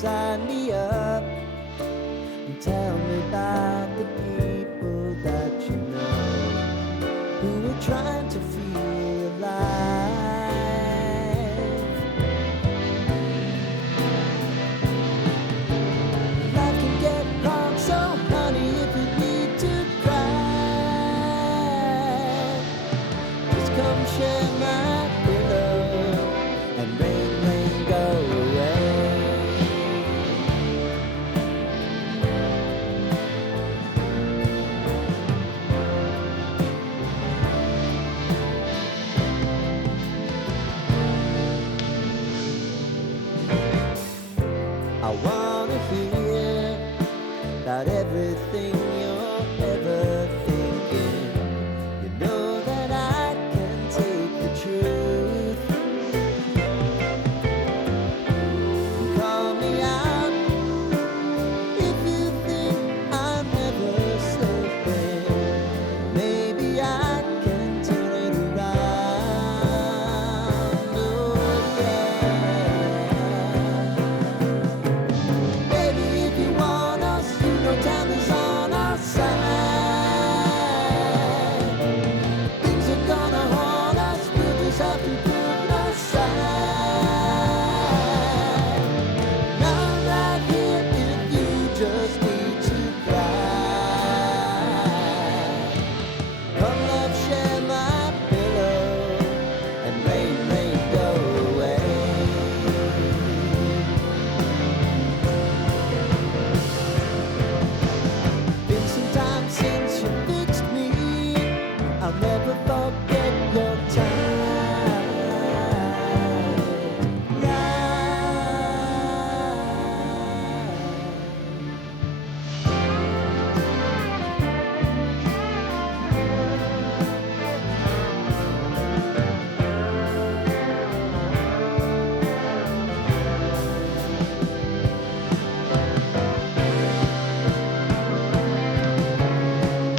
sign me up and tell me about the people that you know who are trying to feel alive. Life can get wrong, so honey, if you need to cry, just come share my pillow and rain, go away. I wanna hear about everything you're ever thinking. You know that I can take the truth. Call me out if you think I'm never slipping. Maybe I can turn it around. Oh yeah. Baby, if you want us, you know time is on our side. Things are gonna haunt us, we'll just have to put aside. Now I'm right here if you just need to cry. Come love, share my pillow and rain, go away. Been some time since you fixed me. I'll never forget your time.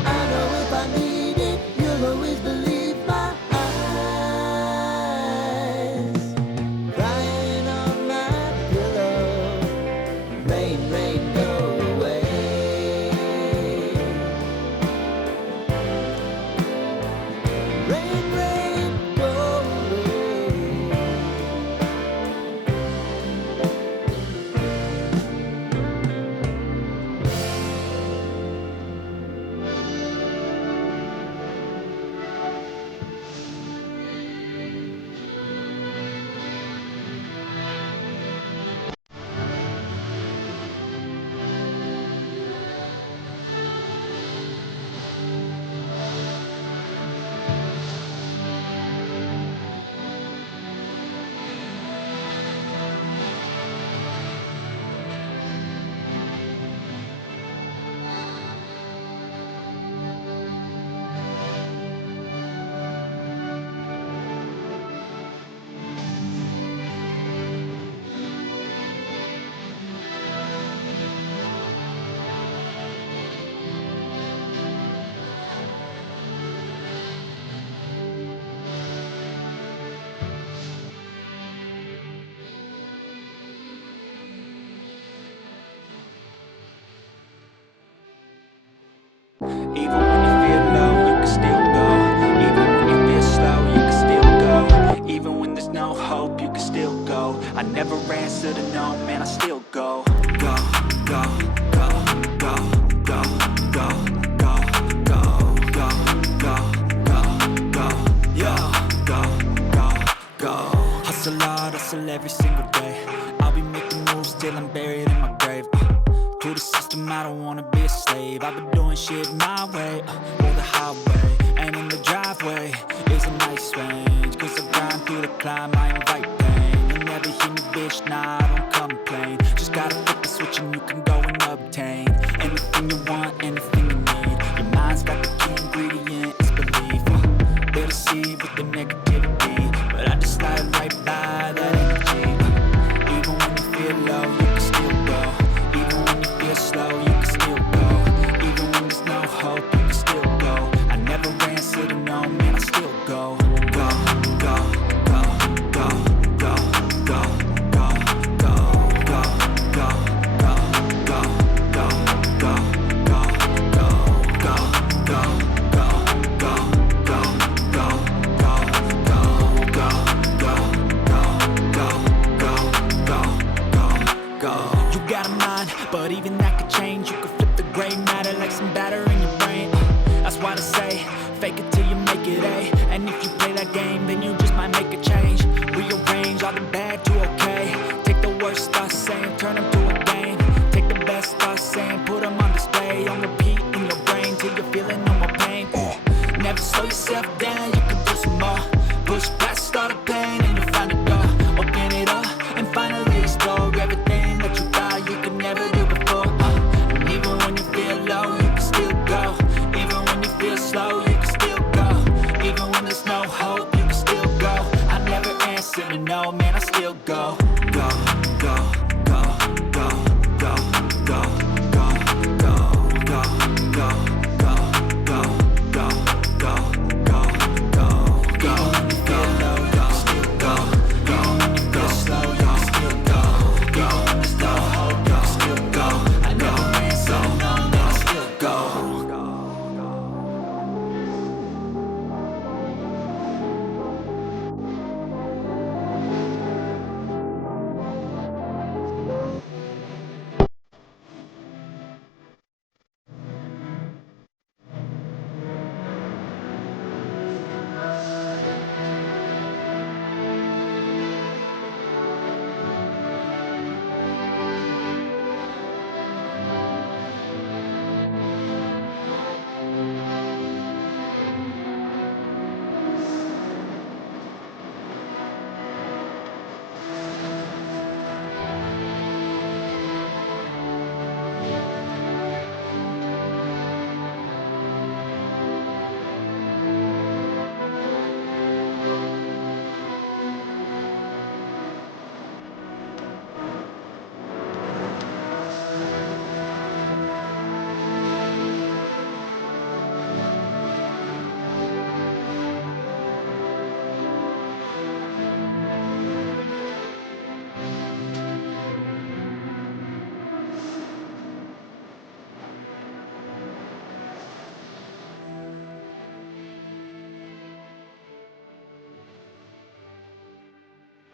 I know if I need it, you'll always believe my eyes. Crying on my pillow, rain, go away. Rain, go away. Even when you feel low, you can still go. Even when you feel slow, you can still go. Even when there's no hope, you can still go. I never answer to no, man, I still go. Go, go, go, go, go, go, go, go, go, go, go, go, go, go, go. Hustle hard, hustle every single day. I'll be making moves till I'm buried in my grave. To the system, I don't wanna be a slave. I've been doing shit my way, or the highway. And in the driveway is a nice range. Cause I grind through the climb, I invite pain. You'll never hear me, bitch, nah, I don't complain. Just gotta flip the switch and you can go and obtain anything you want, anything you need. Your mind's got the key ingredient, it's belief. They'll deceive with the negativity, but I just slide right by that energy. Even when you feel low, you can still go. Even when you feel slow, you can still go. Even when there's no hope, you can still go. I never answer to no, man, I still go. Go, go, go, go, but even that could